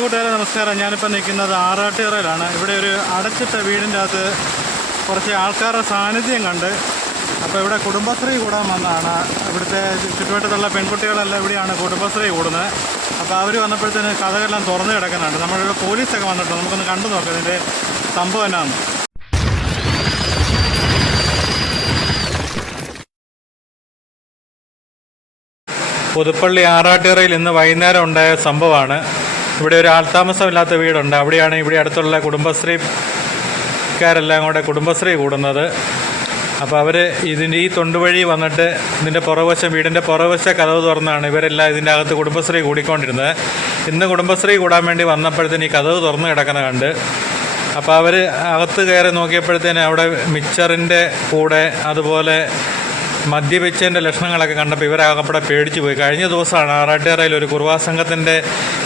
കൂട്ടുകാരെ നമസ്കാരം. ഞാനിപ്പോൾ നിൽക്കുന്നത് ആറാട്ടുകരയിലാണ്. ഇവിടെ ഒരു അടച്ചിട്ട വീടിൻ്റെ അകത്ത് കുറച്ച് ആൾക്കാരുടെ സാന്നിധ്യം കണ്ട് അപ്പോൾ ഇവിടെ കുടുംബശ്രീ കൂടാൻ വന്നതാണ്. ഇവിടുത്തെ ചുറ്റുവട്ടത്തുള്ള പെൺകുട്ടികളെല്ലാം ഇവിടെയാണ് കുടുംബശ്രീ കൂടുന്നത്. അപ്പോൾ അവർ വന്നപ്പോഴത്തേന് കഥകളെല്ലാം തുറന്നു കിടക്കുന്നുണ്ട്. നമ്മളിവിടെ പോലീസൊക്കെ വന്നിട്ടുണ്ട്. നമുക്കൊന്ന് കണ്ടു നോക്കാം ഇതിൻ്റെ സംഭവം എന്നാണ്. പുതുപ്പള്ളി ആറാട്ടുകരയിൽ ഇന്ന് വൈകുന്നേരം ഉണ്ടായ സംഭവമാണ്. ഇവിടെ ഒരു ആൾതാമസമില്ലാത്ത വീടുണ്ട്. അവിടെയാണ് ഇവിടെ അടുത്തുള്ള കുടുംബശ്രീക്കാരെല്ലാം കൂടെ കുടുംബശ്രീ കൂടുന്നത്. അപ്പോൾ അവർ ഈ തൊണ്ടുവഴി വന്നിട്ട് ഇതിൻ്റെ പുറകുവശം വീടിൻ്റെ പുറകുവശ കതവ് തുറന്നാണ് ഇവരെല്ലാം ഇതിൻ്റെ അകത്ത് കുടുംബശ്രീ കൂടിക്കൊണ്ടിരുന്നത്. ഇന്ന് കുടുംബശ്രീ കൂടാൻ വേണ്ടി വന്നപ്പോഴത്തേന് ഈ കതവ് തുറന്ന് കിടക്കുന്ന കണ്ട് അപ്പോൾ അവർ അകത്ത് കയറി നോക്കിയപ്പോഴത്തേന് അവിടെ മിക്സറിൻ്റെ കൂടെ അതുപോലെ മദ്യപിച്ചതിൻ്റെ ലക്ഷണങ്ങളൊക്കെ കണ്ടപ്പോൾ ഇവരാകപ്പെടെ പേടിച്ചു പോയി. കഴിഞ്ഞ ദിവസമാണ് ആറാട്ടുകരയിൽ ഒരു കുറുവാ സംഘത്തിൻ്റെ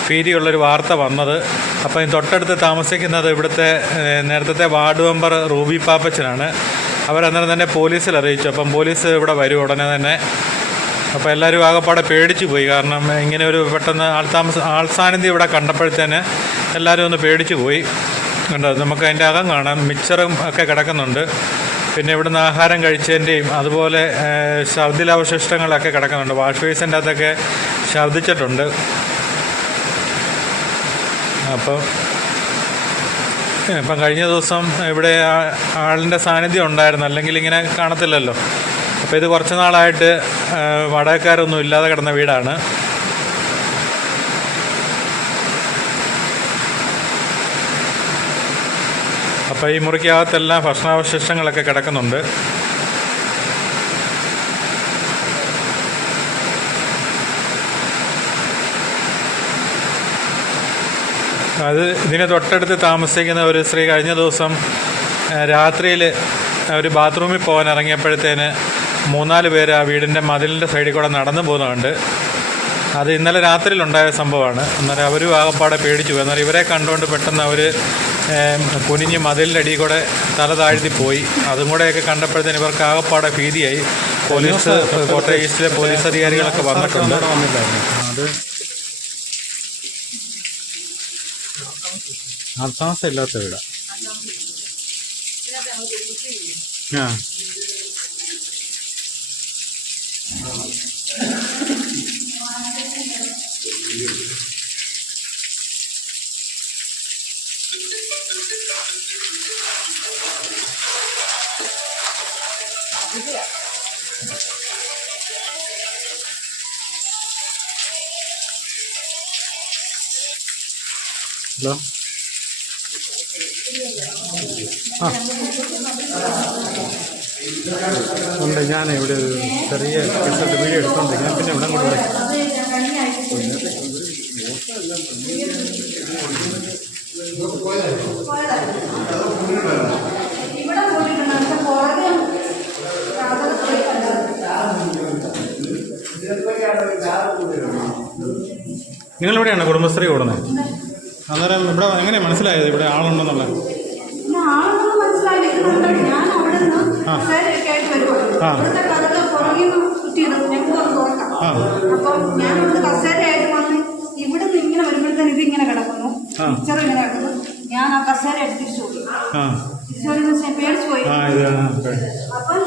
ഭീതിയുള്ളൊരു വാർത്ത വന്നത്. അപ്പോൾ ഈ തൊട്ടടുത്ത് താമസിക്കുന്നത് ഇവിടുത്തെ നേരത്തെ വാർഡ് മെമ്പർ റൂബി പാപ്പച്ചനാണ്. അവരന്നേരം തന്നെ പോലീസിൽ അറിയിച്ചു. അപ്പം പോലീസ് ഇവിടെ വരും ഉടനെ തന്നെ. അപ്പോൾ എല്ലാവരും ആകെപ്പാടെ പേടിച്ചു പോയി. കാരണം ഇങ്ങനെ ഒരു പെട്ടെന്ന് ആൾ സാന്നിധ്യം ഇവിടെ കണ്ടപ്പോഴത്തേന് എല്ലാവരും ഒന്ന് പേടിച്ചു പോയി. കണ്ടോ, നമുക്ക് അതിൻ്റെ അകം കാണാം. മിക്സറും ഒക്കെ കിടക്കുന്നുണ്ട്. പിന്നെ ഇവിടുന്ന് ആഹാരം കഴിച്ചതിൻ്റെയും അതുപോലെ ശബ്ദിലാവശിഷ്ടങ്ങളൊക്കെ കിടക്കുന്നുണ്ട്. വാഷ് ബേസിൻ്റെ അകത്തൊക്കെ ശബ്ദിച്ചിട്ടുണ്ട്. ഇപ്പം കഴിഞ്ഞ ദിവസം ഇവിടെ ആളിൻ്റെ സാന്നിധ്യം ഉണ്ടായിരുന്നു, അല്ലെങ്കിൽ ഇങ്ങനെ കാണത്തില്ലല്ലോ. അപ്പോൾ ഇത് കുറച്ച് നാളായിട്ട് വാടകക്കാരൊന്നും ഇല്ലാതെ കിടന്ന വീടാണ്. അപ്പോൾ ഈ മുറിക്കകത്തെല്ലാം ഭക്ഷണാവശിഷ്ടങ്ങളൊക്കെ കിടക്കുന്നുണ്ട്. ഇതിന് തൊട്ടടുത്ത് താമസിക്കുന്ന ഒരു സ്ത്രീ കഴിഞ്ഞ ദിവസം രാത്രിയിൽ ഒരു ബാത്റൂമിൽ പോകാൻ ഇറങ്ങിയപ്പോഴത്തേന് 3-4 പേര് ആ വീടിൻ്റെ മതിലിൻ്റെ സൈഡിൽ കൂടെ നടന്നു പോകുന്നുണ്ട്. അത് ഇന്നലെ രാത്രിയിലുണ്ടായ സംഭവമാണ്. അന്നേരം അവരും ആകപ്പാടെ പേടിച്ചു പോയി. എന്നാൽ ഇവരെ കണ്ടുകൊണ്ട് പെട്ടെന്ന് അവർ കുനിഞ്ഞ് മതിലിൻ്റെ അടിയിൽ കൂടെ തല താഴ്ത്തി പോയി. അതും കൂടെയൊക്കെ കണ്ടപ്പോഴത്തേന് ഇവർക്ക് ആകപ്പാടെ ഭീതിയായി. പോലീസ് കോട്ടയം ഈസ്റ്റിലെ പോലീസ് അധികാരികളൊക്കെ വന്നിട്ടുണ്ട്. അത് ആൾതാമസം ഇല്ലാത്ത വീടാ. ഹലോ, ഉണ്ട്. ഞാൻ ഇവിടെ ഒരു ചെറിയ വീഡിയോ എടുത്തോണ്ട് ഞാൻ പിന്നെ ഇവിടെ കൂടെ നിങ്ങളിവിടെയാണ് കുടുംബശ്രീ കൂടുന്നത്. അന്നേരം ഇവിടെ എങ്ങനെ മനസ്സിലായത് ഇവിടെ ആളുണ്ടെന്നുള്ളത്? ഇവിടെ നിന്ന് ഇങ്ങനെ വരുമ്പോഴത്തേന് ഇതിങ്ങനെ കിടക്കുന്നു, പിക്ചർ ഇങ്ങനെ കിടക്കുന്നു. ഞാൻ ആ കസേര എടുത്ത് തിരിച്ചു പോയി. പേടിച്ചു പോയി. അപ്പം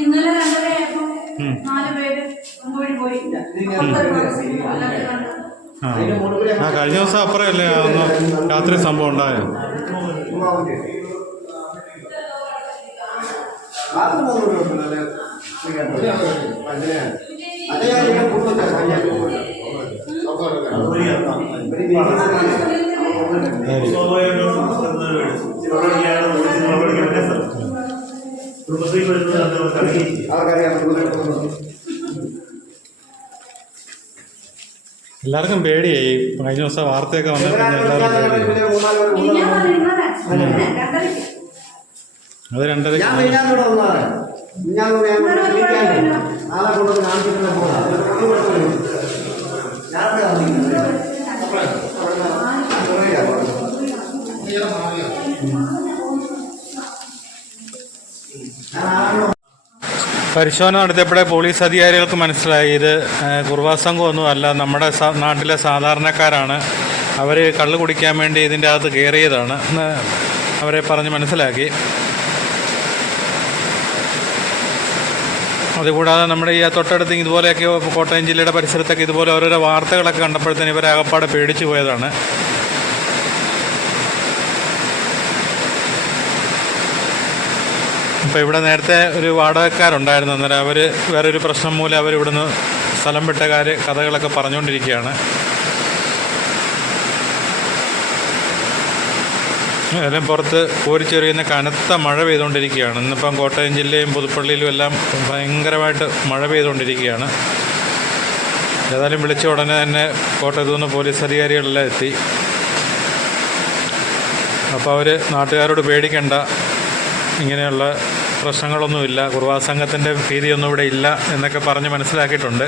ഇന്നലെ 2:30 4 പേര് കൊണ്ടുപോയി പോയില്ല. കഴിഞ്ഞ ദിവസം അപ്പുറമല്ലേ അന്ന് രാത്രി സംഭവം ഉണ്ടായോ? എല്ലാവർക്കും പേടിയായി. കഴിഞ്ഞ ദിവസം വാർത്തയൊക്കെ വന്നപ്പോൾ എല്ലാവരും പേടിയായി. അത് 2:30 ഞാൻ പരിശോധന നടത്തിയപ്പോഴേ പോലീസ് അധികാരികൾക്ക് മനസ്സിലായി ഇത് കുർവാ സംഘമൊന്നും അല്ല, നമ്മുടെ നാട്ടിലെ സാധാരണക്കാരാണ്. അവർ കള്ള് കുടിക്കാൻ വേണ്ടി ഇതിൻ്റെ അകത്ത് കയറിയതാണ് എന്ന് അവരെ പറഞ്ഞ് മനസ്സിലാക്കി. അതുകൂടാതെ നമ്മുടെ ഈ തൊട്ടടുത്ത് ഇതുപോലെയൊക്കെ കോട്ടയം ജില്ലയുടെ പരിസരത്തൊക്കെ ഇതുപോലെ ഓരോരോ വാർത്തകളൊക്കെ കണ്ടപ്പോഴത്തേന് ഇവരാകപ്പാടെ പേടിച്ചു പോയതാണ്. അപ്പോൾ ഇവിടെ നേരത്തെ ഒരു വാടകക്കാരുണ്ടായിരുന്നു. അന്നേരം അവർ വേറൊരു പ്രശ്നം മൂലം അവരിവിടുന്ന് സ്ഥലം വിട്ട കഥകളൊക്കെ പറഞ്ഞുകൊണ്ടിരിക്കുകയാണ്. എല്ലാം പുറത്ത് കോരിച്ചെറിയുന്ന കനത്ത മഴ പെയ്തുകൊണ്ടിരിക്കുകയാണ്. ഇന്നിപ്പം കോട്ടയം ജില്ലയും പുതുപ്പള്ളിയിലും എല്ലാം ഭയങ്കരമായിട്ട് മഴ പെയ്തുകൊണ്ടിരിക്കുകയാണ്. ഏതായാലും വിളിച്ച ഉടനെ തന്നെ കോട്ടയത്തു നിന്ന് പോലീസ് അധികാരികളെല്ലാം എത്തി. അപ്പോൾ അവർ നാട്ടുകാരോട് പേടിക്കേണ്ട, ഇങ്ങനെയുള്ള പ്രശ്നങ്ങളൊന്നുമില്ല, കുർവാ സംഘത്തിൻ്റെ ഭീതിയൊന്നും ഇവിടെ ഇല്ല എന്നൊക്കെ പറഞ്ഞ് മനസ്സിലാക്കിയിട്ടുണ്ട്.